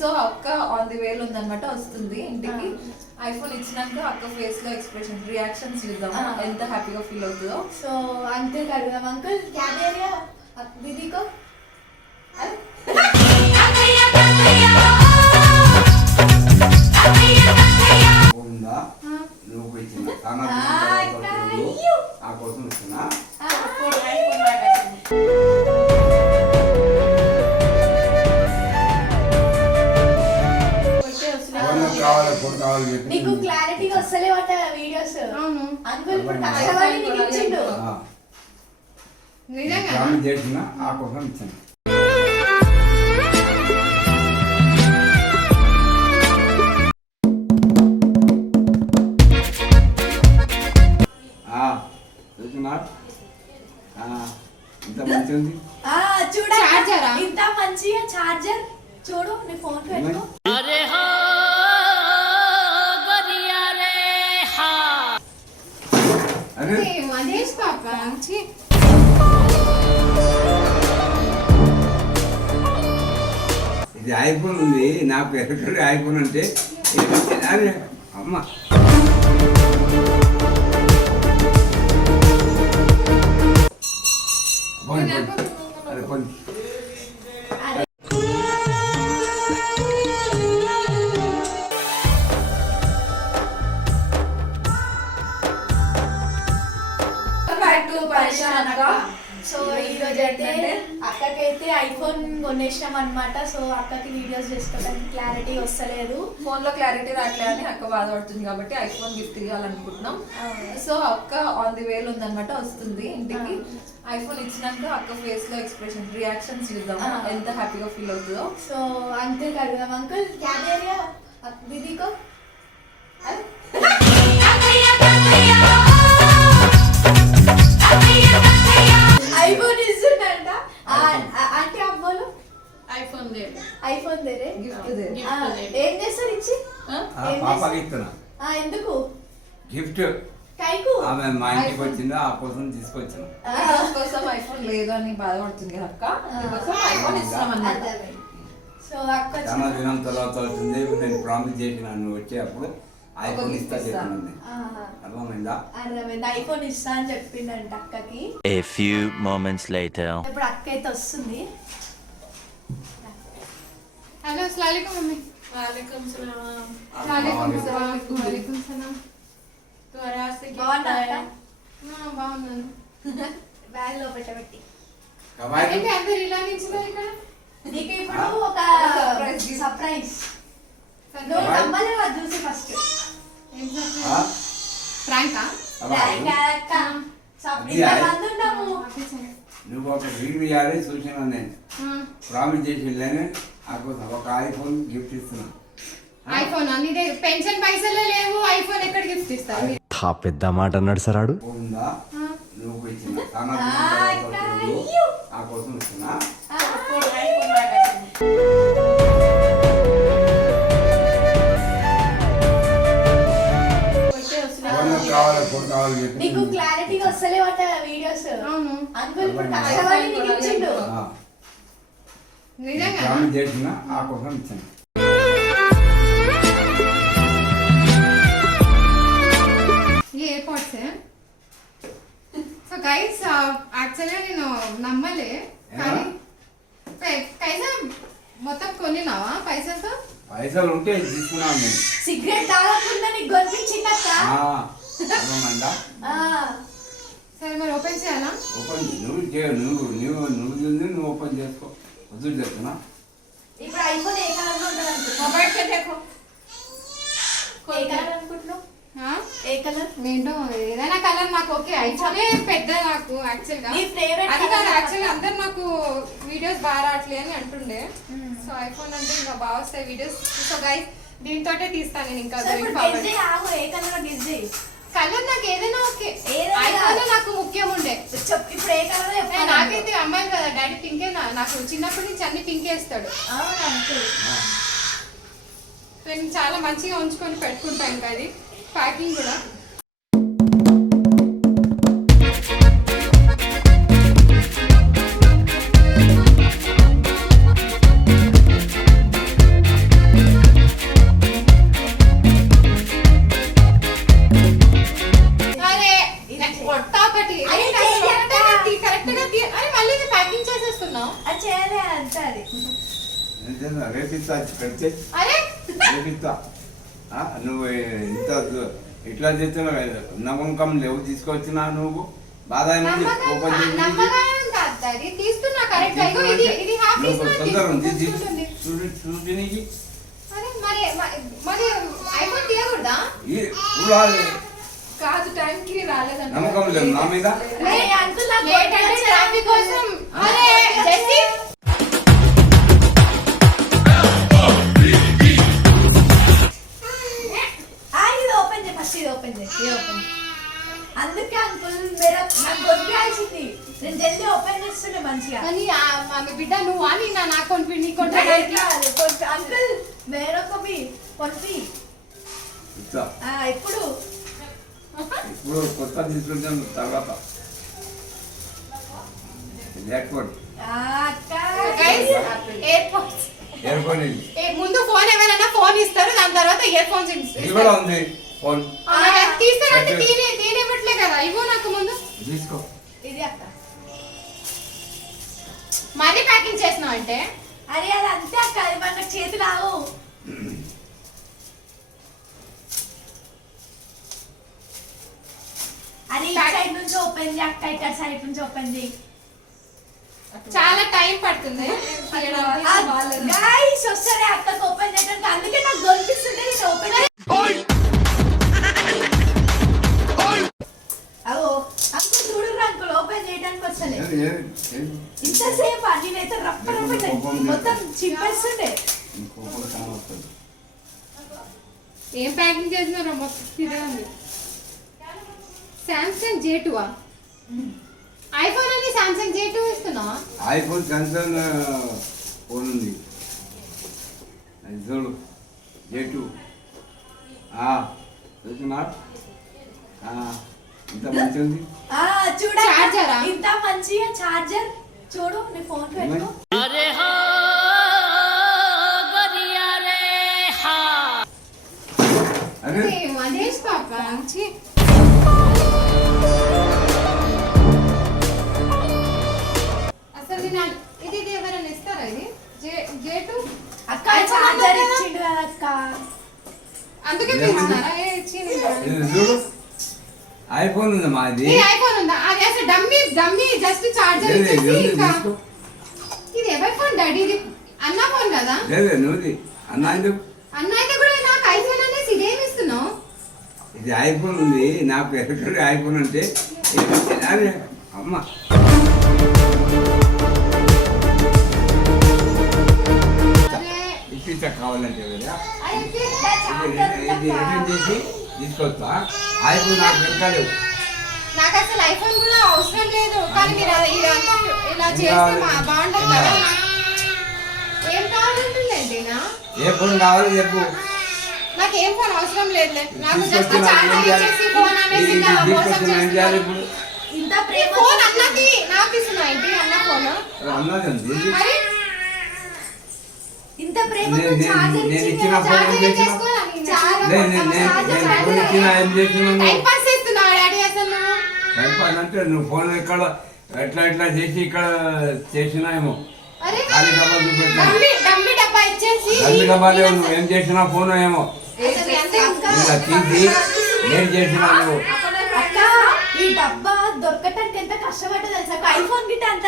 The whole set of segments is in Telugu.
సో అక్క ఆన్ ది వేలో ఉందన్నమాట వస్తుంది ఇంటికి. ఐఫోన్ ఇచ్చినాక అక్క ఫేస్లో ఎక్స్ప్రెషన్ రియాక్షన్స్ చూద్దాం ఎంత హ్యాపీగా ఫీల్ అవుతుందో. సో అంతే కడుగుదాం. అంకుల్ క్యాబేరియా? దీదీకో నీకు క్లారిటీగా వస్తలేవట వీడియోస్ అవును. అంకుల్ ఇప్పుడు కష్టపడి నీకు ఇచ్చిండు. ఆ, నిజంగా? చేసిన ఆ కోసం ఇచ్చాను. ఇంత ఉంది చూడ. మంచిగా చార్జర్ చూడు నీ ఫోన్ పెట్టుకో మహేష్ పాప ఛీ. ఇది ఐఫోన్ ఉంది నాకు ఎక్కడ ఐఫోన్ అంటే అరే అమ్మ. అరే పోనీ. సో ఈరోజు అయితే అక్కకైతే ఐఫోన్ కొనేసినాం అనమాట సో అక్కకి వీడియోస్ చేసుకోవడానికి క్లారిటీ వస్తలేదు. ఫోన్లో క్లారిటీ రాట్లే అని అక్క బాధపడుతుంది కాబట్టి ఐఫోన్ గిఫ్ట్ ఇవ్వాలనుకుంటున్నాం. సో అక్క ఆన్ ది వేలు ఉందన్నమాట వస్తుంది ఇంటికి. ఐఫోన్ ఇచ్చినాక అక్క ఫేస్లో ఎక్స్ప్రెషన్ రియాక్షన్స్ చూద్దాం ఎంత హ్యాపీగా ఫీల్ అవుతుందో. సో అంతే కదా అంకుల్ క్యారియర్ దీదీకో? ఐఫోన్ ఇస్తుందంట అంటే అబ్బోలు ఐఫోన్ ఐఫోన్ దేరే? గిఫ్ట్ దే ఏం చేస్తారు ఇచ్చి? పాపకి? ఇస్తున్నా. ఎందుకు? గిఫ్ట్. కైకు? ఆమె మా ఇంటికి. వచ్చిందా? ఆ కోసం తీసుకొచ్చిన. కోసం ఐఫోన్ లేదు అని బాధపడుతుంది కదా అక్క. అందుకోసం ఐఫోన్ ఇస్తున్నాం అన్నమాట. సో అక్క చాలా దినం తర్వాత వచ్చింది నేను ప్రామిస్ చేసిన నువ్వు వచ్చేటప్పుడు ఐఫోన్ ఇస్తా చెప్పింది. అర్థమైందా? అర్థమైంది. ఐఫోన్ ఇస్తా అని చెప్పిందంట అక్కకి. A few moments later. ఇప్పుడు అక్క అయితే వస్తుంది. హలో అస్సలాము మమ్మీ. వాలేకుమ్ సలాం. వాలేకుమ్ సలాం. వాలేకుమ్ సలాం. త్వరగా బాగున్నా బాగున్నాను. బ్యాగ్లో పెట్టబెట్టి కబాయి అంటే అందరు ఇలా నిల్చున్నారు ఇక్కడ? నీకు సర్ప్రైజ్ నువ్వు ఒక వీడియో చేయాలి చూసిన నేను ప్రామిస్ చేసి వెళ్ళాను ఒక ఐఫోన్ గిఫ్ట్ ఇస్తున్నా. ఐఫోన్? పెన్షన్ పైసలే లేవు ఐఫోన్ ఎక్కడ గిఫ్ట్ ఇస్తారు? తా పెద్ద మాట అన్నాడు సరాడు ఉందా? నువ్వు చెప్పి నీకు క్లారిటీగా వస్తలేవట వీడియోస్ అవును. అంకుల్ ఇప్పుడు కష్టపడి నీకు ఇచ్చిండు. ఆ, నిజంగా? చేసిన ఆ కోసం ఇచ్చాను. ఈ ఎయిర్పోర్ట్స్ సో గైస్ యాక్చువల్గా నేను నమ్మలే కానీ పై- కైసా మొత్తం కొనినావా? పైసలతో? పైసలు ఉంటే తీసుకున్నాను నేను. సిగరెట్ తాగకుండా నీకు గొనిపించిందక్క సరే మరి ఓపెన్ చేయాలా? ఓపెన్ ఓపెన్ చేసుకో. ఇప్పుడు ఐఫోన్ ఏ కలర్లో ఏ కలర్ అనుకుంటున్నావు? ఏ కలర్? ఏంటో ఏదైనా కలర్ నాకు ఓకే. అయితేనే పెద్ద నాకు యాక్చువల్గా. కాదు యాక్చువల్ అందరు నాకు వీడియోస్ బాగా రావట్లే అని అంటుండే. సో ఐఫోన్ అంటే ఇంకా బాగా వీడియోస్ సో గైస్ దీంతో తీస్తాను నేను ఇంకా. ఏ కలర్ కలర్ నాకు ఏదైనా ఓకే. ఐఫోన్ నాకు ముఖ్యం ఉండే ఇప్పుడు ఏ కలర్ నాకైతే అమ్మాయి కదా డాడీ పింకే నాకు చిన్నప్పటి నుంచి అన్ని పింకే ఇస్తాడు అంకుల్ నేను చాలా మంచిగా ఉంచుకొని పెట్టుకుంటాను ఇంకా అది. ప్యాకింగ్ కూడా. మ- మరి ఐఫోన్ తీయకూడదా? ఈ చూడాలి కాదు టైం కి రాలేదంట. నమ్మకం లేదు నా మీద? ట్రాఫిక్ కోసం అరే జెస్సీ? ఓపెన్ ఇది ఓపెన్ అందుకే అంకుల్ మీరు నాకు నేను జల్దీ ఓపెన్ చేస్తుండే మంచిగా. అని ఆ- ఆమె బిడ్డ నువ్వు అని నా నాకు కొనిపి నీ కొంటే ఇట్లా కొనిపి- అంకుల్ వేరొకవి కొనిపి ఇస్తా ఆ, ఇప్పుడు ఇప్పుడు కొత్త తీసుకుంటాను తర్వాత. ఎయిర్పోర్ట్. ఎయిర్పోర్ట్. ముందు ఫోన్ ఎవరైనా ఫోన్ ఇస్తారు దాని తర్వాత ఇయర్ ఫోన్స్ ఫోన్ తీస్తారంటే తీనివ్వట్లే కదా ఇవ్వు నాకు ముందు. తీసుకో. ఇది అక్క. మరీ ప్యాకింగ్ చేసినావు అంటే? అరే అది అంతే అక్క అది మన చేతి రావు అది ఈ సైడ్ నుంచి ఓపెన్ చేయి అక్క ఇక్కడ సైడ్ నుంచి ఓపెన్ చేయి. చాలా టైం పడుతుంది. గైస్ వస్తారే అక్కకి ఓపెన్ చేయడానికి. అందుకే నాకు దొరికిస్తుంటే నేను ఓపెన్ చేయడానికి? ఇంతసేపు నేనైతే రప్ప రప్ప మొత్తం చింపేస్తుండే. ఏం ప్యాకింగ్ చేసినారో మొత్తం తిరగండి సామ్సంగ్ జే టూ ఐఫోన్ అని సామ్సంగ్ జే టూ ఇస్తున్నావా? ఐఫోన్ సామ్సంగ్ ఫోన్ ఉంది. చూడు జే టూ చూస్తున్నా ఇంత మంచి ఉంది? ఆ చూడ ఆ? ఇంత మంచిగా చార్జర్ చూడు నీ ఫోన్ పెట్టు అరే మహేష్ పాప ఛీ. అసలు నేను ఇది ఇది ఎవరైనా ఇస్తారా ఇది? జే జే టూ అక్క చార్జర్ ఇచ్చిండు కదా. అక్క. అందుకే ఇస్తున్నారా ఏ ఐఫోన్ ఉంది మాది? ఐఫోన్ ఉందా? అది అసలు డమ్మీ డమ్మీ జస్ట్ చార్జర్ ఇచ్చేసి ఇంకా. ఇది ఎవరి ఫోన్ డాడీ? ఇది అన్న ఫోన్ కదా? లేదు నువ్వుది. అన్న ఎందుకు? అన్న అయితే కూడా నాకు ఐఫోన్ అనేసి ఇదేమి ఇస్తున్నావు? ఇది ఐఫోన్ ఉంది నాకు ఎక్కడ ఐఫోన్ అంటే అరే అమ్మ. ఇప్పించ కావాలంటే ఇది. రిటర్న్ చేసి తీసుకొస్తా? ఐఫోన్ నాకు దొరకలేవు నాకు అసలు ఐఫోన్ కూడా అవసరం లేదు. కానీ మీరు ఇదంతా ఇలా చేస్తే మా- బాగుంటుంది కదా. ఏం కావాలంటుందండి నా? ఏ ఫోన్ కావాలో చెప్పు. నాకు ఏం ఫోన్ అవసరం లేదులే. నాకు జస్ట్ చేయాలి? ఇచ్చేసి ఫోన్ అనేసి మోసం చేస్తున్నారు. ఇప్పుడు? ఇంత ప్రేమ ఫోన్ అన్నకి నాకు ఇస్తున్నా ఏంటి? అన్న ఫోన్? అన్నది. మరి? ఇంత ప్రేమ చార్జర్ చేసినా? చేసుకోవాలి? నువ్వు? టైంపాస్ అంటే నువ్వు ఫోన్ ఇక్కడ ఎట్లా ఇట్లా చేసి ఇక్కడ చేసినాయేమో? ఖాళీ చూపెట్టాను డబ్బాలే నువ్వు. ఏం చేసినా ఫోన్ ఏమో? ఇలా తీసి ఏం చేసినా నువ్వు? ఈ డబ్బా దొరకటానికి ఎంత కష్టపడ్డా తెలుసా? ఐఫోన్ గిట్ట అంత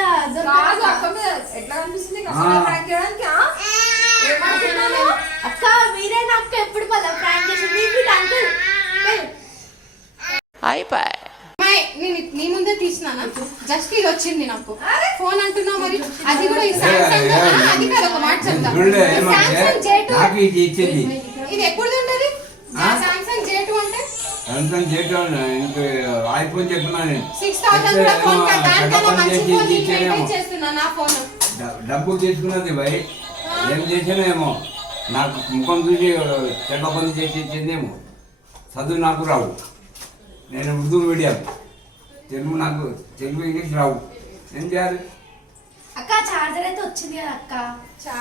ఎట్లా కనిపిస్తుంది? అక్క మీరే నాకు ఎప్పుడు ప్రాంక్ మీకు అంకుల్. నేను నీ ముందే తీసినానా జస్ట్ ఇది వచ్చింది నాకు. ఫోన్ అంటున్నావు మరి? అది కూడా ఈ సామ్సంగ్ అది కాదు? ఒక మాట చెప్తా. చూడలే ఏమంటే సామ్సంగ్ జే టూ నాకు ఇది ఎప్పుడు ఉంటది ఆ? సామ్సంగ్ జే టూ అంటే? సామ్సంగ్ చేయటం ఇంకా ఐఫోన్ చెప్పినా నేను? సిక్స్ థౌసండ్ కూడా ఫోన్ కాదు దానికన్నా చెడ్డ పని మంచి చేసి ఫోన్ ఇచ్చేదేమో. మెయింటైన్ చేస్తున్నా నా ఫోన్ డ- డబ్బులు తీసుకున్నది భయ్ ఏం చేసినేమో నాకు ముఖం చూసి చెడ్డ పని చేసి ఇచ్చిందేమో. చదువు నాకు రావు. నేను ఉర్దూ మీడియం. తెలుగు నాకు తెలుగు ఇంగ్లీష్ రావు. ఏం చేయాలి? అక్క చార్జర్ అయితే వచ్చింది కదా అక్క.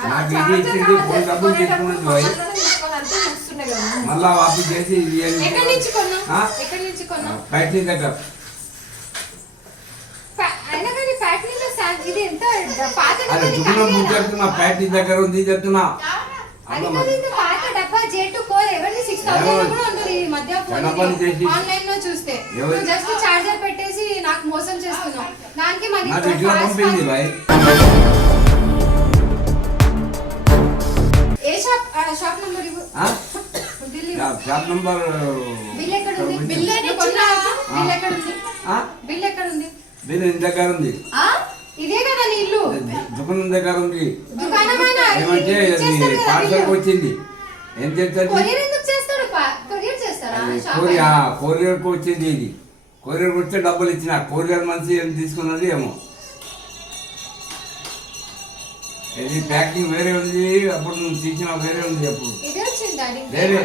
నాకు ఇది ఇచ్చింది? ఫోన్ డబ్బులు తీసుకున్నది మళ్ళా వాపస్ చేసి ఇది ఏం ఎక్కడి నుంచి కొన్నా ఆ? ఎక్కడి నుంచి కొన్నా బయట దగ్గర ఫ్యా- అయినా కానీ ఫ్యాక్టరీలో ఇది ఎంత పాత అరే దుకాణం ముందు చెప్తున్నా ఫ్యాక్టరీ దగ్గర ఉంది చెప్తున్నా ఆ అది అట్లా కాదు మరి. ఇంకా పాత డబ్బా జెట్ కోర్ ఎవరిది సిక్స్ థౌసండ్ ఎవరు? కూడా ఉంటుంది ఈ మధ్య చాలా పని చేసి- ఆన్లైన్లో చూస్తే? నువ్వు జస్ట్ చార్జర్ పెట్టేసి నాకు మోసం చేస్తున్నావు. దానికి ఏ షాప్ షాప్ నెంబర్ ఇవ్వు. షాప్- నంబర్ బిల్ ఎక్కడ ఉంది? ఉంది. బిల్? బిల్ ఎక్కడ ఉంది? బిల్ ఎక్కడ ఉంది? బిల్ ఇంటి దగ్గర ఉంది ఇల్లు. దుకాణం దగ్గర ఉంది ఏమంటే బిల్లు. వచ్చింది ఏం చేస్తారు? కొరియర్కి వచ్చింది ఇది. కొరియర్కి వస్తే డబ్బులు ఇచ్చిన. కొరియర్ మనిషి ఏం తీసుకున్నది ఏమో. ఇది ప్యాకింగ్ వేరే ఉంది. అప్పుడు నువ్వు తీసిన వేరే ఉంది అప్పుడు. వేరే.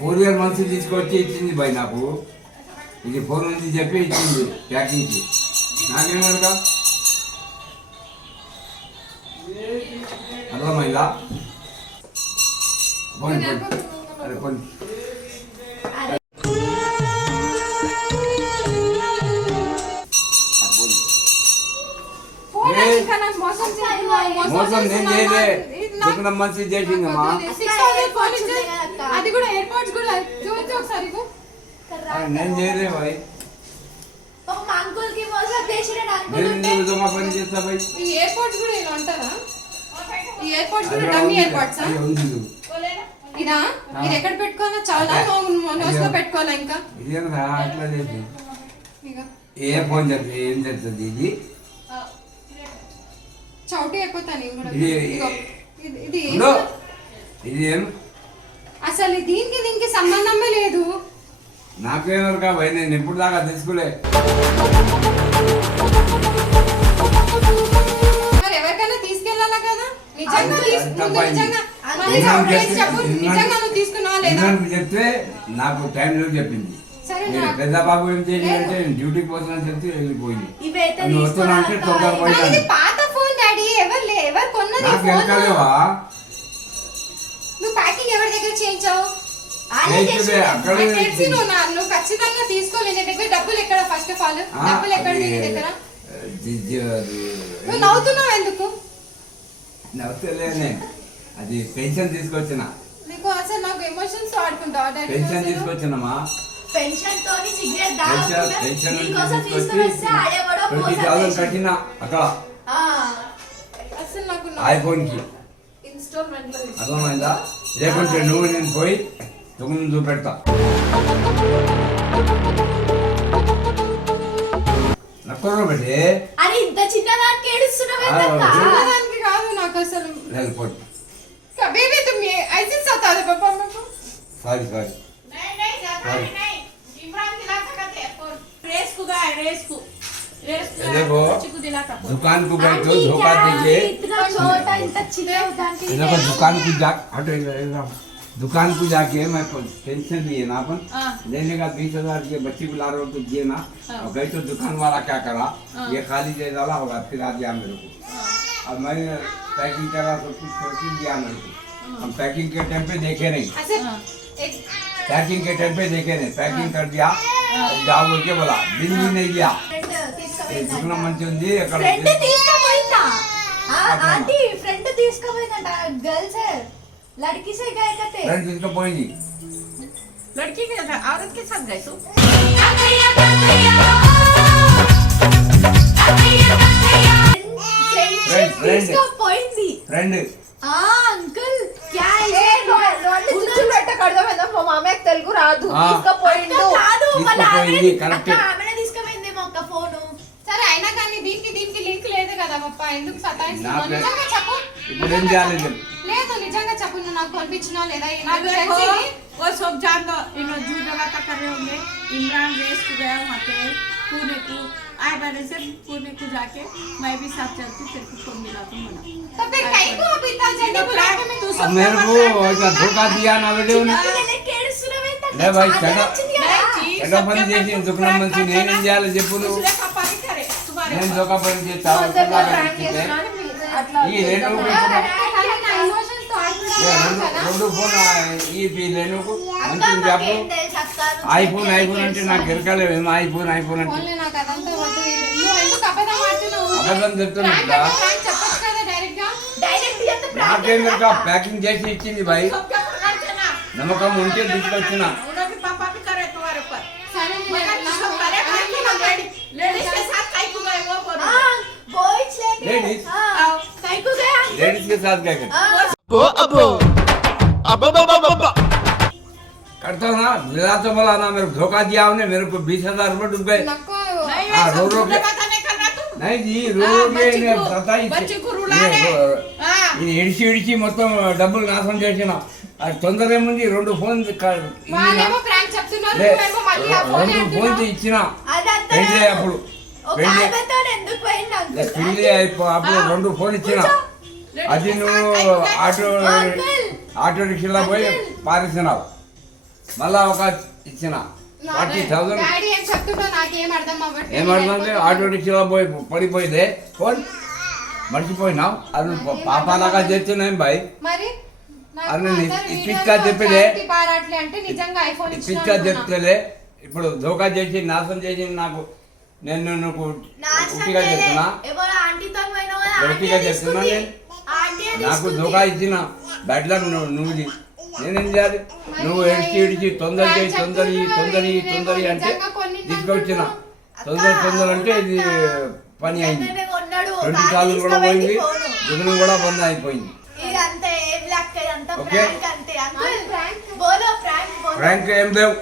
కొరియర్ మనిషి తీసుకొచ్చి ఇచ్చింది భయ్ నాకు. ఇది ఫోన్ నుంచి చెప్పి ఇచ్చింది ప్యాకింగ్కి. నాకేమనక అరే, అది పోనీ. ఫోన్ ఏ? ఇంకా నాకు మోసం నేను. చేయలే దుకాణం మంచి చేసిందమ్మా నాకు వద్దు. 6,000 ఫోన్ ఇచ్చే. ఉన్నాయి కదా అక్క. అది కూడా ఎయిర్పోర్ట్స్ కూడా చూపించు ఒకసారి నేను చేయలే భాయ్ మా అంకుల్కి మోసం చేసిన అంకుల్ నేను దొంగ పని చేస్తా భాయ్ ఈ ఎయిర్పోర్ట్స్ కూడా ఇలా అంటారా ఈ ఎయిర్పోర్ట్స్ అది కూడా డమ్మీ చూడు. ఇదా? ఇది ఎక్కడ పెట్టుకోవాలా చాలా నోస్లో పెట్టుకోవాలా ఇంకా? ఇదేం రా అట్లా ఇక ఏ ఫోన్ చేస్తుంది ఏం చేస్తుంది ఇది? చౌటి అయిపోతాను నేను కూడా. ఇది- ఏం- అసలు దీనికి దీనికి సంబంధమే లేదు. నాకేమరు కాబట్టి నేను ఎప్పుడు దాకా తెలుసుకోలే. మరి ఎవరికైనా తీసుకెళ్ళాలా కదా? చెప్తే- నాకు టైంలో చెప్పింది. సరే నేను నా- పెద్ద బాబు ఏం చేయాలంటే డ్యూటీకి పోతున్నా చెప్తే వెళ్ళిపోయింది. నువ్వు వస్తున్నా అంటే తొందర అక్క. పోయి- కానీ ఇది పాత ఫోన్ డాడీ ఎవరు లే ఎవరు కొన్నది నాకు ఫోన్? వెనకాలేవా? నువ్వు ప్యాకింగ్ ఎవరి దగ్గర చేయించావు? నువ్వు ఖచ్చితంగా నీ దగ్గర డబ్బులు ఎక్కడ? ఫస్ట్ ఆఫ్ ఆల్ డబ్బులు ఎక్కడ నీ దగ్గర? నువ్వు నవ్వుతున్నావు ఎందుకు? నవ్వుతలేనే. అది పెన్షన్ తీసుకొచ్చిన. నీకు అసలు నాకు ఎమోషన్స్ ఆడుకుంటావా డాడీ పెన్షన్ తీసుకొచ్చినమ్మా పెన్షన్ తోని సిగరెట్ పెన్షన్ దాగకుండా పెన్షన్ నుంచి నీకోసం తీసుకొచ్చి తీసుకువస్తే ఆడేవాడో ట్వంటీ థౌసండ్. కట్టిన అక్కడ. ఆ, అసలు నాకు ఐఫోన్కి. ఇన్స్టాల్మెంట్లో అర్థమైందా? లేకుంటే నువ్వు నేను పోయి దుకాణం చూపెడతా. నక్కలో పెట్టి ఇంత చిన్నదానికి ఏడుస్తున్నావు ఆ, आकाशाला सॉरी सॉरी का रेस को रेस को देखो दुकान को गए तो धोखा दीजिए इतना छोटा इतना देखो दुकान को जा दुकान को जाके मैं टेंशन नहीं है ना अपन लेने का बीस हज़ार के बच्ची बुला रहे हो तो दिए ना और गई तो दुकान वाला क्या करा ये खाली दे डाला होगा फिर आ गया मेरे को अब मैंने पैकिंग करा सब कुछ करके दिया नहीं। हम पैकिंग के टाइम पे देखे नहीं। हाँ। पैकिंग के टाइम पे देखे नहीं। पैकिंग हाँ। कर दिया। जाओ बोल के बोला बिल भी हाँ। नहीं दिया। शुक्ला मन चुन ఆంటీ ఫ్రెండ్ తీసుకోపోయిందంట గర్ల్స్ लड़की से लड़की के साथ औरत के साथ गए तू? Friend Friend, friend. తీసుకుపోయింది ఫ్రెండ్ ఆ అంకుల్ క్యా ఏ, నువ్వు- నువ్వు అన్ని చిచ్చులు పెట్టకు, అర్థమైందా? మా మామయ్యకి తెలుగు రాదు ఆ. తీసుకుపోయిండు కాదు మళ్ళీ తీసుకుపోయింది, ఆమెనే- correct. అక్క, ఆమెనే తీసుకుపోయిందేమో ఒక ఫోను సరే అయినా కానీ దీనికి దీనికి లింక్ లేదు కదా పప్ప ఎందుకు సతాయిస్తున్నావు నాకు- నిజంగా చెప్పు ఇప్పుడు ఏం చేయాలి చెప్పు. లేదు నిజంగా చెప్పు నువ్వు నాకు పంపించినావు లేదా ఈ अब నాకు देखो తెలిసి वो सब जान दो इन्होंने झूठ लगाता कर रहे होंगे इमरान रेस को गया वहाँ पे पुणे को आए बारे से पुणे को जाके मैं भी साथ चलती तेरे को फोन मिला तो मना तो फिर कहीं को अब इतना जल्दी बुला के मैं तू अब सब मेरे को ऐसा धोखा दिया ना बेटे उन्हें చిన్నపిల్లలకి ఏడుస్తున్నావేంటక్క? లే బాయ్, చాలా చెడ్డ- నచ్చింది కదా? नहीं, ఎక్కడ పని सबके చేసి पास దుకాణం तो మంచి prank నేనేం करना, చేయాలి చెప్పు నువ్వు दूसरे पापा नहीं करे तुम्हारे నేను पापा। దొంగ పని చేస్తావు అందరిలో prank చేస్తున్నా అని మీ- అట్లా ఈ రెండు కానీ నా ఎమోషన్స్ తో ఏ, ఆడుకుంటున్నాను రెండు కదా రెండు ఫోన్ ఈ లేనుకు అక్క, మంచిగా చెప్పు మాకేం తెలుసు అక్క, నువ్వు ఐఫోన్ చెప్పేది ఐఫోన్ అంటే నాకు ఎరకలేదు ఏమో ఐఫోన్ ఐఫోన్ అంటే ఓన్లీ నాకు అదంతా వద్దు నువ్వు ఎందుకు అబద్ధం ఆడుతున్నావు అబద్ధం చెప్తున్నా ప్రాంక్ కదా. అంటే ప్రాంక్ చెప్పొచ్చు కదా డైరెక్ట్ గా డైరెక్ట్ చెప్తే నా నాకేం ఇంకా ప్యాకింగ్ చేసి ఇచ్చింది బాయ్ सब क्या प्रकार से ना నమ్మకం ఉంటే తీసుకొచ్చిన उन्होंने भी पापा भी करे तुम्हारे ऊपर సరే मगर నేను सब करे खाई की ना लेडी लेडीज के साथ खाई को गए वो बोलो हाँ, बोइच करते हाँ, करता हूँ ना मिला तो बोला ना मेरे को धोखा दिया उन्हें मेरे को बीस हजार रुपये डूब गए నాకు नहीं हाँ, ये रो सब रो झूठे के- बातें नहीं करना तू नहीं जी रो हाँ, रो के बच्ची इन्हें को- पता ही बच्ची को रुला ఇదే, రే. రో- हाँ ఇది ఇడిచి ఇడిచి మొత్తం డబ్బులు నాశనం చేసిన అది తొందర ఏముంది రెండు ఫోన్ వాళ్ళేమో ప్రాంక్ చెప్తున్నారు నువ్వేమో మళ్ళీ ఆ ఫోన్ రెండు ఫోన్ ఇచ్చిన అదంతా పెళ్ళి లేదు. అప్పుడు ఒక పెళ్ళి ఆమెతో ఎందుకు పోయింది అంకుల్ పెళ్ళి అయిపో అప్పుడు రెండు ఫోన్ ఇచ్చిన लेडीज అది के నువ్వు साथ खाई को गए। Auto uncle. ఆటో రిక్షాలో పోయి పారేసినావు మళ్ళా ఒక ఇచ్చిన. Forty thousand. డాడీ ఏం చెప్తుండో నాకేం అర్థం అవ్వట్లేదు. ఏమర్థంటే ఆటో రిక్షాలో పోయి పడిపోయిందే. ఫోన్ మర్చిపోయినావు. అది పాపాలాగా చేస్తున్నాం బాయ్? మరి అన్న చెప్పేదే. పిచ్చ చెప్తలే ఇప్పుడు ధోకా చేసి నాశనం చేసి నాకు నేను నువ్వు ఉట్టిగా. చెప్తున్నా చెప్తున్నా నాకు. ధోకా ఇచ్చిన. బెడ్ల నువ్వు నువ్వుది నేనేం చేయాలి? నువ్వు ఎడిచి ఇడిచి తొందర చేయి తొందర తొందర తొందర అంటే తీసుకొచ్చిన. తొందర తొందర అంటే ఇది పని అయింది. ఫ్యాన్ కాలు కూడా పోయింది ఫోను. దుకాణం కూడా బంద్ అయిపోయింది. ఓకే. ఫ్రాంక్ ఏం లేవు.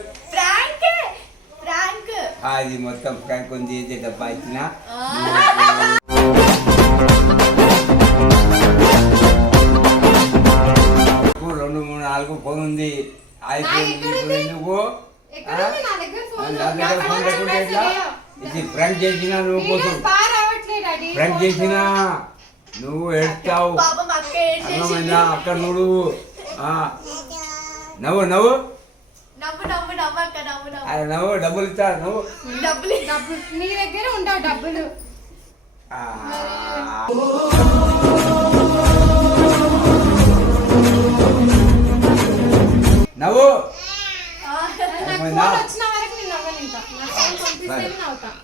ఇది మొత్తం ఫ్రాంక్ ఉంది డబ్బా ఇచ్చిన. ఫోన్ ఉంది. ఐఫోన్ ఇప్పుడు ఎందుకు ఎక్కడుంది నా దగ్గర ఫోన్? నా దగ్గర ఫోన్ లేకుంటే ఎట్లా? ఇది ఫ్రాంక్ చేసిన నువ్వు కోసం ఫ్రాంక్ చేసిన నువ్వు ఎడతావు అర్థమైందా? అక్కడ నువ్వు ఆ, నవ్వు నవ్వు. నవ్వు నవ్వు నవ్వు నవ్వు నవ్వు. నవ్వు డబ్బులు ఇస్తా నువ్వు. డబ్బులు డబ్బులు. నీ దగ్గర ఉండవు డబ్బులు. నవ్వు.